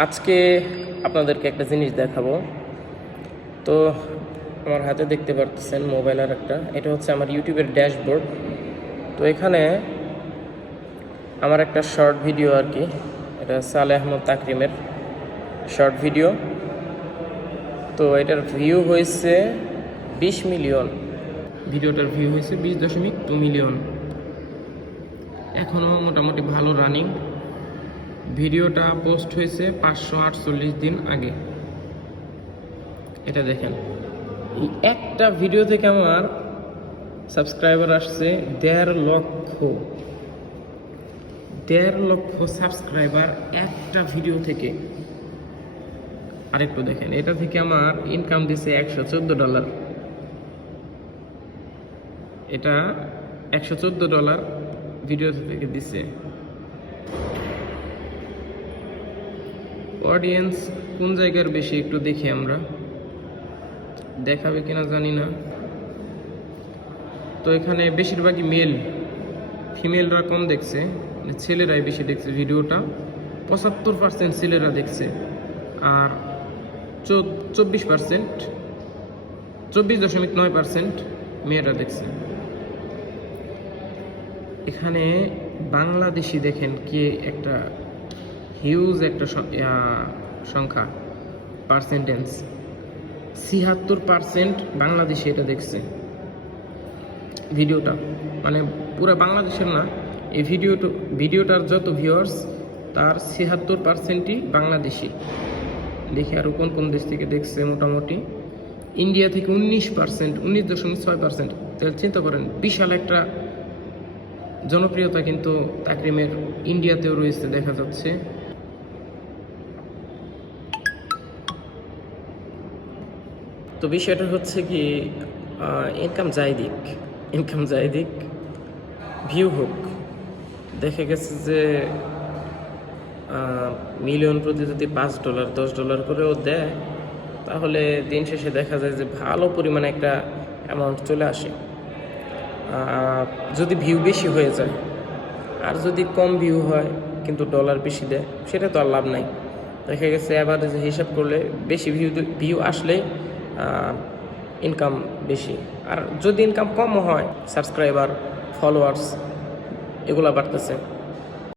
আজকে আপনাদেরকে একটা জিনিস দেখাবো। তো আমার হাতে দেখতে পারতেছেন মোবাইলের এটা হচ্ছে আমার ইউটিউবের ড্যাশবোর্ড। তো এখানে আমার একটা শর্ট ভিডিও আর কি, এটা সালেহ আহমদ তাকরিমের শর্ট ভিডিও। তো এটার ভিউ হয়েছে 20 মিলিয়ন। ভিডিওটার ভিউ হয়েছে 20.2 মিলিয়ন। এখনও মোটামুটি ভালো রানিং। ভিডিওটা পোস্ট হয়েছে 548 দিন আগে। এটা দেখেন, এই একটা ভিডিও থেকে আমার সাবস্ক্রাইবার আসছে 1.5 লক্ষ সাবস্ক্রাইবার একটা ভিডিও থেকে। আরেকটু দেখেন, এটা থেকে আমার ইনকাম দিছে $114। এটা $114 ভিডিও থেকে দিছে। অডিয়েন্স কোন জায়গার বেশি একটু দেখি আমরা, দেখাবে কিনা জানি না। তো এখানে বেশিরভাগই মেল, ফিমেলরা কম দেখছে, মানে ছেলেরাই বেশি দেখছে ভিডিওটা। 75% ছেলেরা দেখছে, আর 24.9% মেয়েরা দেখছে। এখানে বাংলাদেশি দেখেন কি একটা হিউজ একটা সংখ্যা, পার্সেন্টেজ 76% বাংলাদেশি এটা দেখছে ভিডিওটা। মানে পুরো বাংলাদেশের না, এই ভিডিওটার যত ভিউয়ার্স তার 76%ই বাংলাদেশি। দেখি আরও কোন কোন দেশ থেকে দেখছে। মোটামুটি ইন্ডিয়া থেকে 19.6%। তাহলে চিন্তা করেন, বিশাল একটা জনপ্রিয়তা কিন্তু তাকরিমের ইন্ডিয়াতেও রয়েছে দেখা যাচ্ছে। তো বিষয়টা হচ্ছে কি, ইনকাম যাই দিক ভিউ হোক। দেখা গেছে যে মিলিয়ন প্রতি যদি $5 $10 করেও দেয়, তাহলে দিন শেষে দেখা যায় যে ভালো পরিমাণে একটা অ্যামাউন্ট চলে আসে যদি ভিউ বেশি হয়ে যায়। আর যদি কম ভিউ হয় কিন্তু ডলার বেশি দেয়, সেটা তো আর লাভ নাই। দেখা গেছে অ্যাভারেজ হিসাব করলে বেশি ভিউ আসলে ইনকাম বেশি। আর যদি ইনকাম কমও হয়, সাবস্ক্রাইবার, ফলোয়ার্স এগুলো বাড়তেছে।